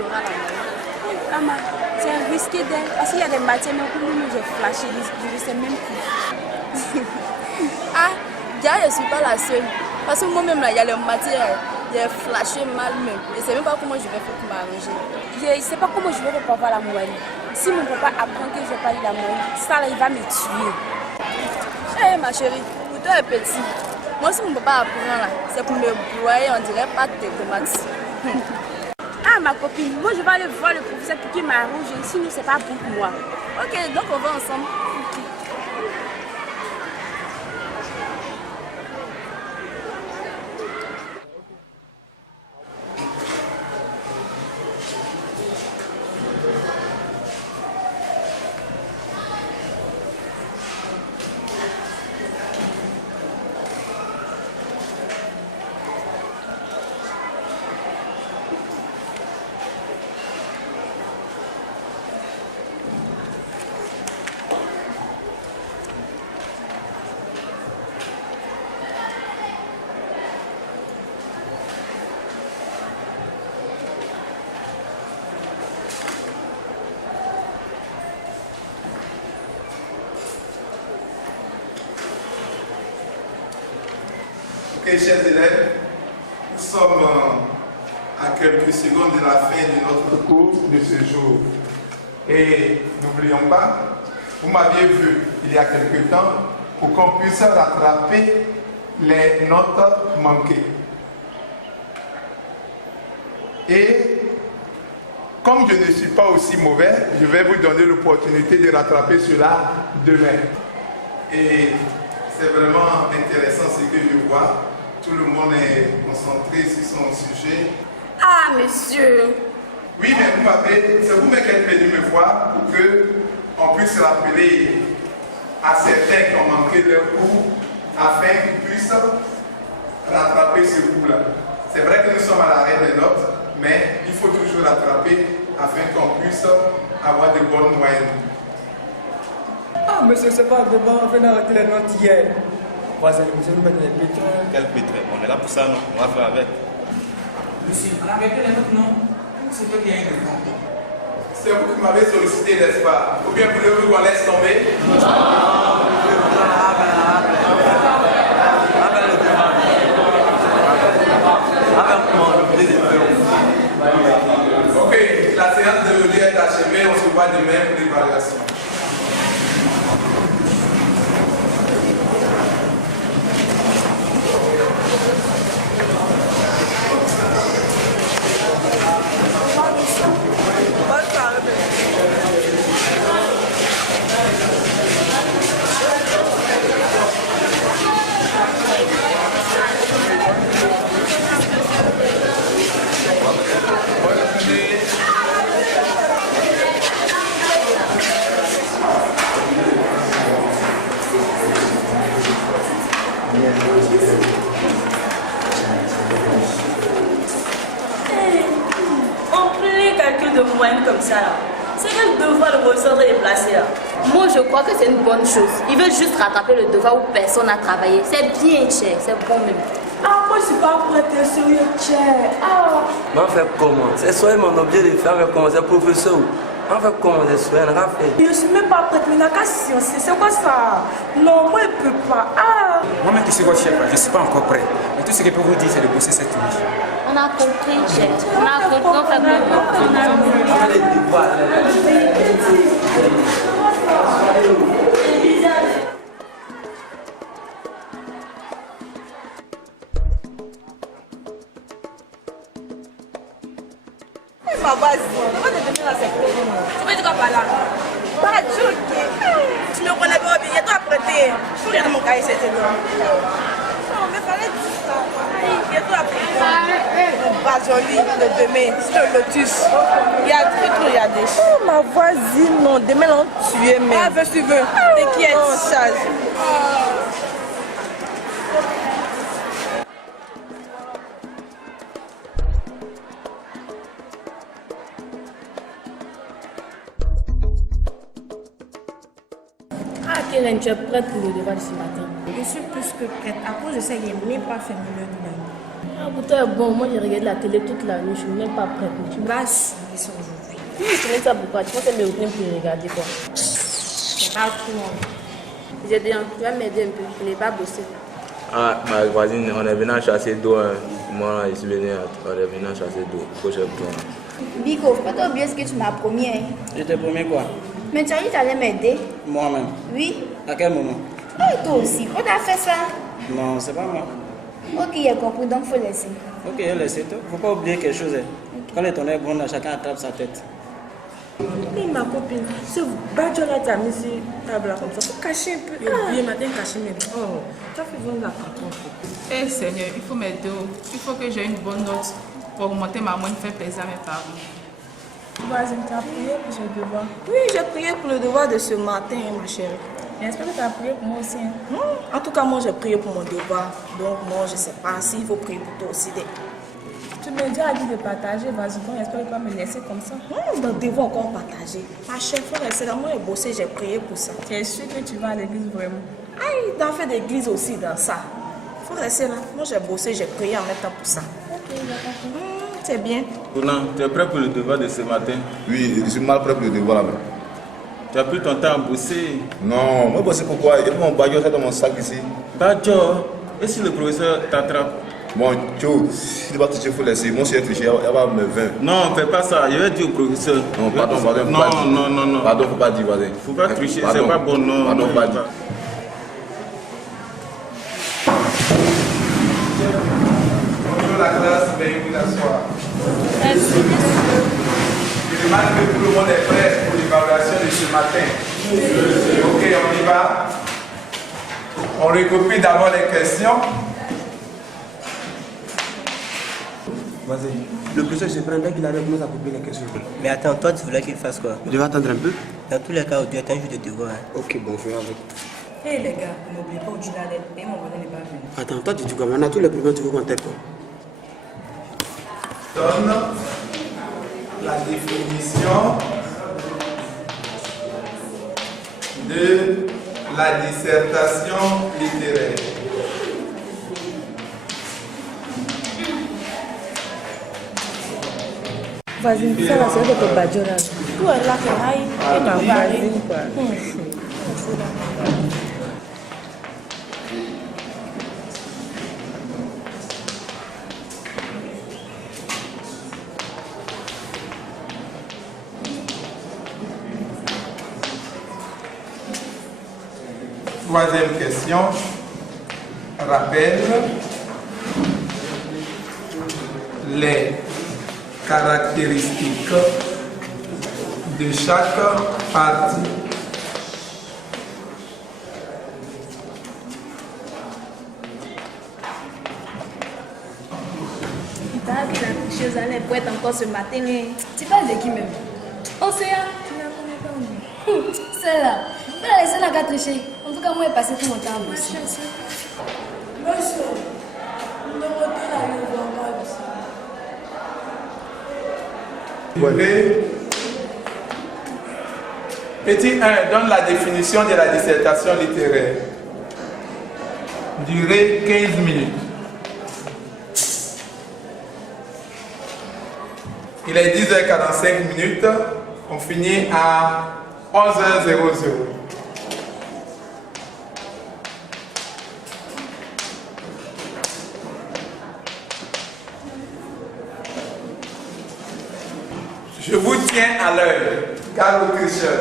aura la moyenne. Maman, c'est risqué d'elle. Parce qu'il y a des matières, mais pour nous, j'ai flashé, je ne sais même plus. Ah, déjà, je ne suis pas la seule. Parce que moi-même, là, il y a les matières, j'ai flashé mal même. Je ne sais même pas comment je vais faire pour m'arranger. Je ne sais pas comment je vais pour avoir la moyenne. Si mon papa apprend que je n'ai pas eu la moyenne, ça là, il va me tuer. Hé, ma chérie, pour toi, petit. Moi, si mon papa apprend là, c'est pour me broyer, on dirait pas de tomates. Ah, ma copine, moi je vais aller voir le professeur pour qu'il m'arrange. Sinon, c'est pas bon pour moi. Ok, donc on va ensemble. Ok, chers élèves, nous sommes à quelques secondes de la fin de notre cours de ce jour. Et n'oublions pas, vous m'aviez vu il y a quelque temps pour qu'on puisse rattraper les notes manquées. Et comme je ne suis pas aussi mauvais, je vais vous donner l'opportunité de rattraper cela demain. Et c'est vraiment intéressant ce que je vois. Tout le monde est concentré sur son sujet. Ah, monsieur! Oui, mais c'est vous-même qui êtes venu me voir pour qu'on puisse rappeler à certains qui ont manqué leur cours afin qu'ils puissent rattraper ce cours-là. C'est vrai que nous sommes à l'arrêt des notes, mais il faut toujours rattraper afin qu'on puisse avoir de bonnes moyennes. Ah, monsieur, c'est pas de bon, on vient d'arrêter les notes hier. Voisin, monsieur, nous mettons les pétrins. Quel pétrin? On est là pour ça, non? On va faire avec. Monsieur, on a arrêté les notes, non? C'est toi qui as une réponse. C'est vous qui m'avez sollicité, n'est-ce pas? Ou bien voulez-vous qu'on laisse tomber? Ok, la séance de l'audio est achevée, on se voit demain pour l'évaluation. De moyenne comme ça là. C'est quel devoir le professeur de les placer là? Moi, je crois que c'est une bonne chose. Ils veulent juste rattraper le devoir où personne n'a travaillé. C'est bien, cher, c'est bon même. Ah, moi je suis pas prête, sérieux, cher. Ah. Mais on fait comment? C'est soit mon objet de faire comment? C'est professeur. On fait comment? C'est soit on a fait. Je suis même pas prête, mais n'a qu'à science. C'est quoi ça? Non, moi je peux pas. Ah. Moi-même qui suis votre chef, je ne suis pas encore prêt. Mais tout ce que je peux vous dire, c'est de bosser cette nuit. On a compris, cher. On a compris, on fait Ma base, pourquoi tu te mets dans cette cour? Tu veux dire quoi par là? Pas de tu me connais pas bien, toi prêter. Je suis dans mon cahier, c'était là. Non, mais fallait dire ça. Bientôt après. Pas joli, le demain, c'est le lotus. Il y a tout, il y a des choses. Oh, ma voisine, non, demain, on tué, mais. Ah, veux tu veux. T'inquiète. Non, charge. Ah, Kellen, tu es prête pour le devoir de ce matin? Je suis plus que prête. À cause de ça, il n'est même pas fait mon heure de Ah, pourtant, bon, moi j'ai regardé la télé toute la nuit, je suis même pas prête. Tu Bah, si, ils sont aujourd'hui. Oui, je connais ça pourquoi. Tu penses que mes routines pour les regarder quoi. C'est pas tout. J'ai dit, tu vas m'aider un peu, je n'ai pas bossé. Ah, ma voisine, on est venu à chasser d'eau. Hein. Moi, je suis venu, on est venu à chasser d'eau. Prochain tour. Biko, faut pas t'oublier ce que tu m'as promis. Hein. Je t'ai promis quoi? Mais tu as dit que tu allais m'aider. Moi-même? Oui. À quel moment? Et toi aussi, on a fait ça. Non, c'est pas moi. Ok, j'ai compris, donc il faut laisser. Ok, laissez tout. Faut pas oublier quelque chose. Hein. Quand les tonnerres grondent, chacun attrape sa tête. Oui, ma copine, ce badge là, tu as mis sur la table là comme ça. Faut cacher un peu. Oui, matin, caché mes. Oh, tu as fait vendre la carte. Eh Seigneur, il faut m'aider. Il faut que j'ai une bonne note pour augmenter ma moyenne, faire plaisir à mes parents. Voisine, tu as prié pour ce devoir. Oui, j'ai prié pour le devoir de ce matin, ma chérie. J'espère que tu as prié pour moi aussi. Hein. En tout cas, moi, j'ai prié pour mon devoir. Donc, moi, je ne sais pas s'il faut prier pour toi aussi. Tu me dis à dire de partager, vas-y, donc j'espère que tu vas me laisser comme ça. Nous devons encore partager. Ma chère frère, c'est là, moi, j'ai bossé, j'ai prié pour ça. Tu es sûr que tu vas à l'église vraiment? Aïe, dans fait d'église aussi dans ça. Faut rester là. Moi, j'ai bossé, j'ai prié en même temps pour ça. Ok, d'accord. C'est bien. Conan, tu es prêt pour le devoir de ce matin? Oui, je suis mal prêt pour le devoir là-bas. Tu as pris ton temps à bosser? Non, moi bosser pourquoi? Il y a mon badge dans mon sac ici. Badge? Et si le professeur t'attrape? Bon, Joe, si tu vas toucher, il faut laisser. Moi, si j'ai triché, elle va me 20. Non, fais pas ça. Je vais dire au professeur. Non, pardon, voisin. Non. Pardon, faut pas dire, voisin. Faut pas tricher, c'est pas bon, non. Pardon, non, pas dire. Bonjour la classe, veuillez vous asseoir. Je demande que tout le monde est prêt pour l'évaluation de ce matin. Ok, on y va. On recopie d'abord les questions. Vas-y. Le professeur se prendrait qu'il avait commencé à copier les questions. Mais attends, toi tu voulais qu'il fasse quoi? Je devais attendre un peu. Dans tous les cas, aujourd'hui est un jour de devoir. Hein. Ok, bon, fais avec. Hé les gars, n'oubliez pas où tu l'allais. Et mon voisin n'est pas venu. Attends, toi tu dis quoi? Maintenant, tous les problèmes, tu veux qu'on t'aide quoi? Donne la définition de la dissertation littéraire. Vas-y, ça va, c'est votre badge là. Tout est là, et ma voisine quoi. Troisième question. Rappelle les caractéristiques de chaque partie. Il paraît que la tricheuse allait pour être encore ce matin. Tu parles de qui même? Océan. Tu la connais pas? Celle-là. Celle-là qui a triché. En tout cas, moi, j'ai passé tout mon temps à bosser. Monsieur, nous devons aller voir Durée. Petit 1, donne la définition de la dissertation littéraire. Durée 15 minutes. Il est 10h45 minutes. On finit à 11h00. Je vous tiens à l'heure, car le tricheur.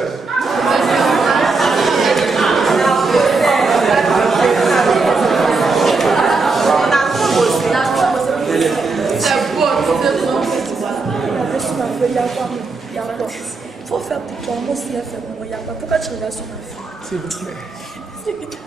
Il faut faire pour toi, moi aussi, elle fait pour moi. Il y a pas. Pourquoi tu regardes sur ma fille? S'il vous plaît. S'il vous plaît.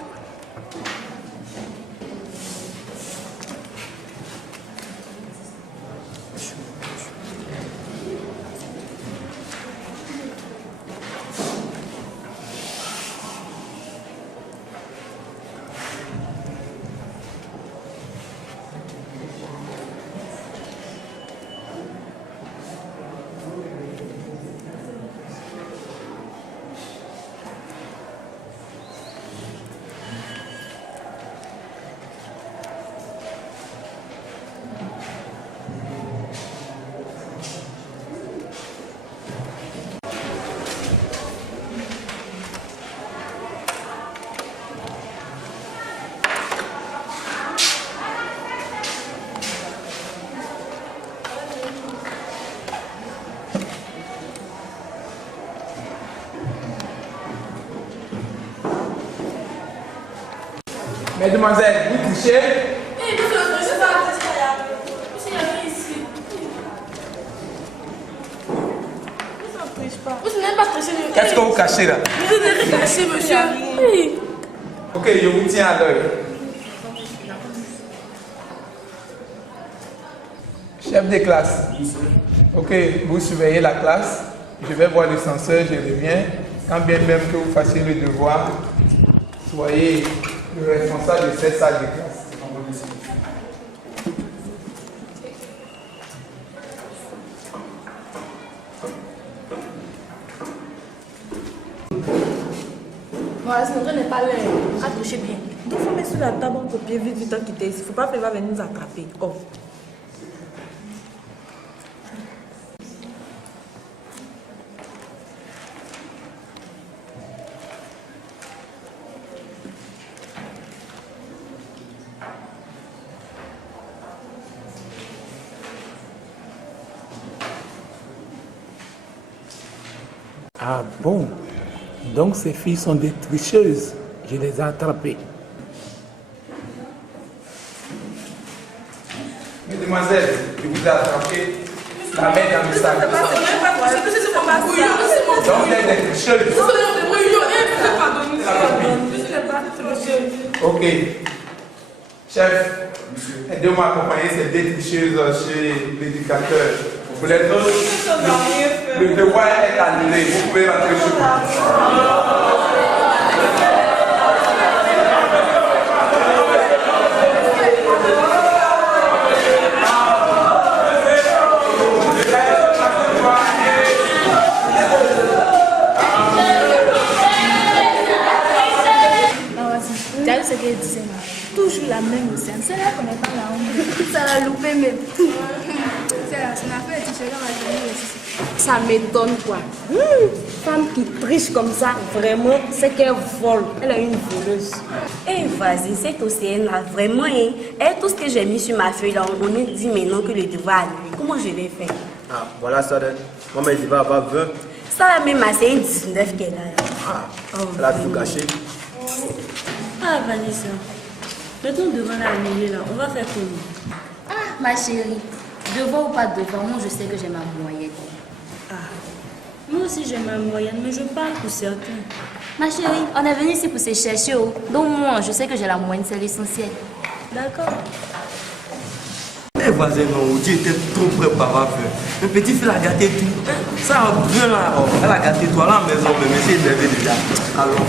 Mesdemoiselles, vous trichez? Eh, monsieur, je sais pas. Monsieur, il y a ici. Vous n'avez pas triché. Qu'est-ce que vous cachez là? Vous n'avez pas caché, monsieur. Oui. Ok, je vous tiens à l'œil. Chef de classe. Ok, vous surveillez la classe. Je vais voir le censeur, je reviens. Quand bien même que vous fassiez le devoir, soyez le responsable de cette salle de classe. Voilà, ce n'est pas l'air. Accrochez bien. Il faut mettre sur la table un copier vite, vite, quitter ici. Il ne faut pas faire venir nous attraper. Oh. Ah bon? Donc ces filles sont des tricheuses. Je les ai attrapées. Mesdemoiselles, je vous ai attrapé la main dans le sac. Donc vous êtes des tricheuses. Ok. Chef, aidez-moi à accompagner ces deux tricheuses chez l'éducateur. Pour les autres, le devoir est annulé. Vous pouvez rentrer chez vous. T'as vu ce qu'elle disait là? Toujours la même scène. C'est là qu'on n'est pas là. Ça l'a loupé même. C'est là, c'est l'affaire de t-shirt dans la journée aussi. Ça m'étonne quoi. Femme qui triche comme ça, vraiment, c'est qu'elle vole. Elle est une voleuse. Eh, vas-y, cette océane là, vraiment, hein. Et tout ce que j'ai mis sur ma feuille là, on me dit maintenant que le devoir est annulé. Comment je vais faire? Ah, voilà ça. Moi, je vais avoir 20. Ça là même, c'est un 19 qu'elle a. Ah, elle a tout gâché. Ah, Vanessa, le ton devant la annulé là, on va faire comment? Ah, ma chérie, devoir ou pas devoir, moi je sais que j'ai ma moyenne. Ah, moi aussi j'ai ma moyenne, mais je parle pour certains. Ma chérie, on est venu ici pour se chercher. Oh. Donc moi, je sais que j'ai la moyenne, c'est l'essentiel. D'accord. Eh voisin, non, Dieu était trop préparé à faire. Le petit fille a gâté tout. Ça a bien là. Oh, elle a gâté toi à la maison, mais c'est énervé déjà. Alors,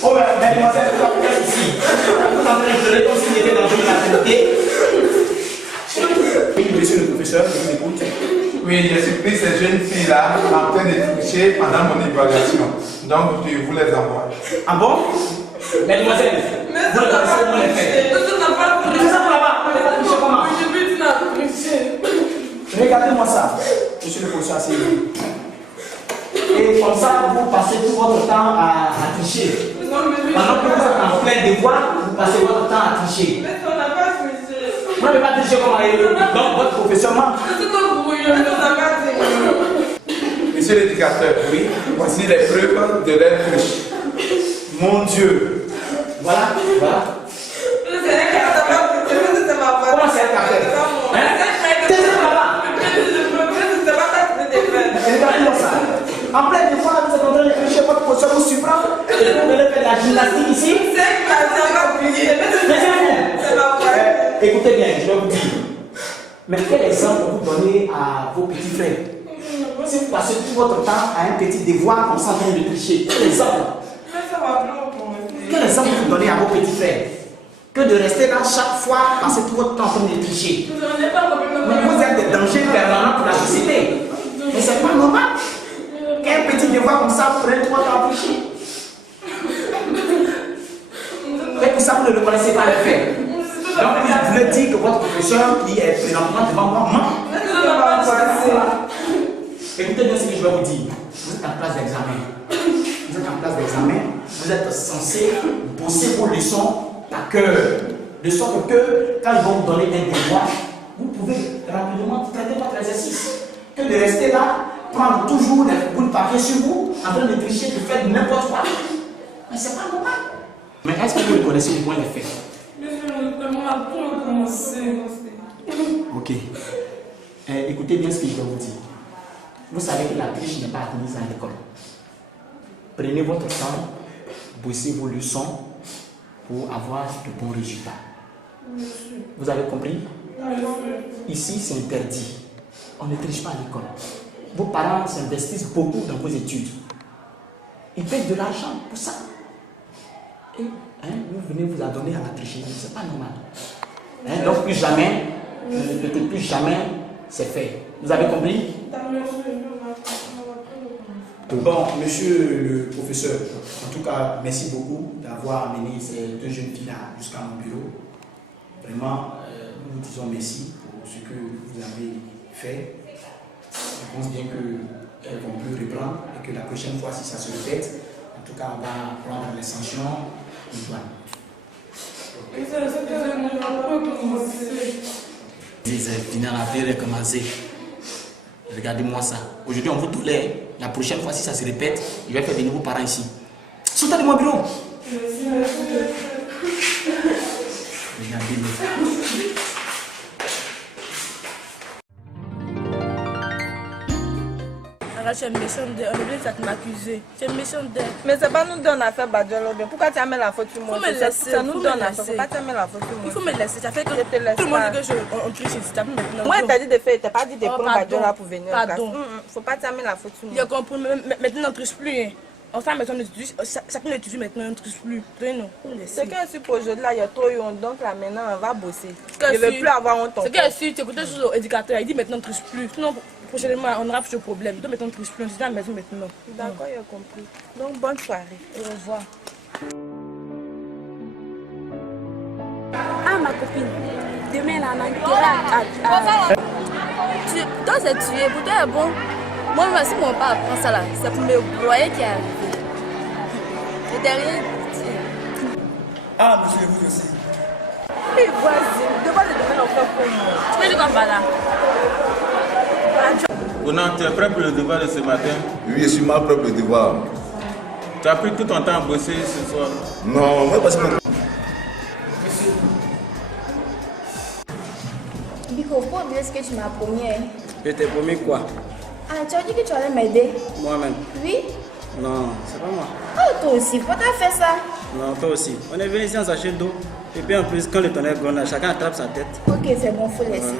Oh, mademoiselle, vous avez ici. Vous en train de geler comme s'il était dans une maternité. Oui, monsieur le professeur, je vous écoute. Oui, j'ai surpris ces jeunes filles-là en train de tricher pendant mon évaluation. Donc, je vous les envoie. Ah bon? Mademoiselle, vous ne connaissez comment les faire. C'est ça pour là-bas. Comment? Regardez-moi ça, monsieur le professeur, asseyez-vous. Et comme ça, vous passez tout votre temps à tricher. Pendant que vous êtes en plein devoir, vous passez votre temps à tricher. Vous n'avez pas triché comme donc votre professeur ment. Monsieur l'éducateur, oui, voici les preuves de leur triche. Mon Dieu. Voilà, voilà. Comment c'est un café? Regardez-moi ça. En plein devoir, vous êtes en train de tricher votre professeur vous surprend. Et vous allez faire la gymnastique ici. Écoutez bien, je vais vous dire. Mais quel exemple vous donnez à vos petits frères? Si vous passez tout votre temps à un petit devoir comme ça en train de tricher, quel exemple? Quel exemple que vous donnez à vos petits frères que de rester là chaque fois passer tout votre temps en train de tricher. Mais vous êtes des dangers permanents pour la société. Mais c'est pas normal qu'un petit devoir comme ça prenne 3 temps à tricher. Et tout ça, vous ne le connaissez pas le faire. Donc, vous voulez dire que votre professeur qui est présentement devant moi ment. Écoutez bien ce que je vais vous dire. Vous êtes en classe d'examen. Vous êtes en classe d'examen. Vous êtes censé bosser vos leçons par cœur. De sorte que, quand ils vont vous donner un devoir, vous pouvez rapidement traiter votre exercice. Que de rester là, prendre toujours des bouts de papier sur vous, en train de tricher, de faire n'importe quoi. Mais c'est pas normal. Mais est-ce que vous connaissez le point de fait? Ok. Écoutez bien ce que je vais vous dire. Vous savez que la triche n'est pas admise à l'école. Prenez votre temps, bossez vos leçons pour avoir de bons résultats. Vous avez compris? Ici, c'est interdit. On ne triche pas à l'école. Vos parents s'investissent beaucoup dans vos études. Ils payent de l'argent pour ça. Et vous venez vous adonner à la tricherie. C'est pas normal. Donc plus jamais, plus jamais, c'est fait. Vous avez compris? Bon, monsieur le professeur, en tout cas, merci beaucoup d'avoir amené ces 2 jeunes filles-là jusqu'à mon bureau. Vraiment, nous vous disons merci pour ce que vous avez fait. Je pense bien qu'elles vont plus reprendre et que la prochaine fois, si ça se répète, en tout cas, on va prendre les sanctions du douane. Regardez-moi ça. Aujourd'hui, on vous tolère. La prochaine fois, si ça se répète, je vais faire de nouveaux parents ici. Sortez de mon bureau. Regardez-le. Tu es méchant d'elle, on est venu de m'accuser. Tu es méchant d'elle. Mais c'est pas nous donner à faire Badjolo. Pourquoi tu amènes la faute sur moi? Il faut me laisser. Ça nous donne à faire. Faut pas t'amener la faute sur moi. Il faut me laisser. Ça fait que je te laisse tout le monde dit que on triche ici. Moi, t'as dit de faire, t'as pas dit de prendre Badjolo pour venir. Pardon. Faut pas t'amener la faute sur moi. J'ai compris. Maintenant, on ne triche plus. Enfin, maintenant, chacun étudie maintenant, on ne triche plus. C'est qu'un super aujourd'hui là, il y a trop eu honte. Donc là, maintenant, on va bosser. Je ne veux plus avoir honte. C'est que si tu écoutes sur l'éducateur, il dit maintenant, on ne triche plus. Sinon, prochainement, on aura plus de problème. Donc maintenant, on ne triche plus. On est à la maison maintenant. D'accord, j'ai compris. Donc, bonne soirée. Au revoir. Ah, ma copine. Demain, là, on a toi, c'est tué. Pour toi, c'est bon. Moi, si mon père apprend ça là, c'est pour me broyer qui est arrivé. Et derrière, ah, monsieur, vous aussi. Mais voisine, devant le domaine, on fait pour moi. Tu veux dire quoi là? Bonan, tu es prêt pour le devoir de ce matin? Oui, je suis mal prêt pour le devoir. Tu as pris tout ton temps à bosser ce soir? Non, moi, parce que... Biko, faut oublier ce que tu m'as promis. Je t'ai promis quoi? Ah, tu as dit que tu allais m'aider? Moi-même? Oui? Non, c'est pas moi. Oh, toi aussi, pourquoi t'as fait ça? Non, toi aussi. On est venu ici en sachet d'eau. Et puis en plus, quand le tonnerre gronde, chacun attrape sa tête. Ok, c'est bon, faut laisser.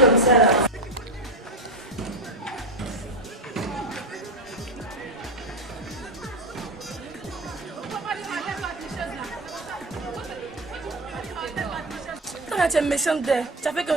Comme ça là. Tu es méchante d'elle. Tu as fait que...